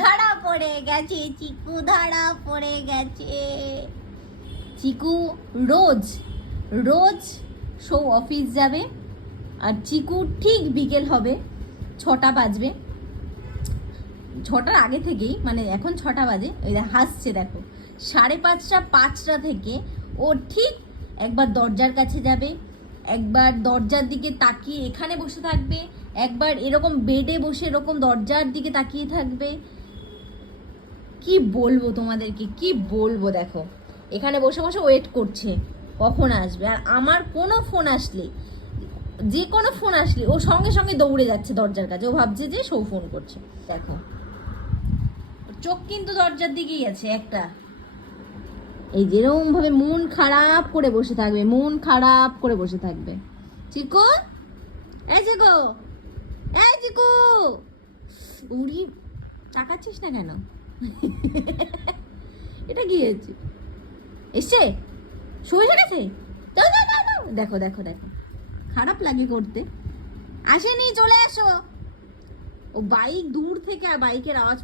ধরা পড়ে গেছে, চিকু ধরা পড়ে গেছে। চিকু রোজ রোজ অফিস যাবে, আর চিকু ঠিক বিকেল হবে 6টা বাজবে, 6টার আগে থেকেই, মানে এখন 6টা বাজে, ওই হাসছে দেখো, 5:30 5টা থেকে ও ঠিক একবার দরজার কাছে যাবে, একবার দরজার দিকে তাকিয়ে এখানে বসে থাকবে, একবার এরকম বেডে বসে এরকম দরজার দিকে তাকিয়ে থাকবে। কি বলবো তোমাদেরকে, কি বলবো, দেখো এখানে বসে বসে ওয়েট করছে কখন আসবে। আর আমার কোনো ফোন আসলে, যে কোনো ফোন আসলে ও সঙ্গে সঙ্গে দৌড়ে যাচ্ছে দরজার কাছে, ও ভাবছে যে সৌ ফোন করছে। দেখো চোখ কিন্তু দরজার দিকেই আছে একটা, এই যেরকম ভাবে মন খারাপ করে বসে থাকবে, মন খারাপ করে বসে থাকবে। চিকু, এই চিকু, এই চিকু, উড়ি তাকাচ্ছিস না কেন? এটা কি হয়েছে? এসছে, শুয়ে গেছে, দেখো দেখো দেখো, খারাপ লাগে করতে। আসেনি, চলে আসো। ও বাইক দূর থেকে, বাইকের আওয়াজ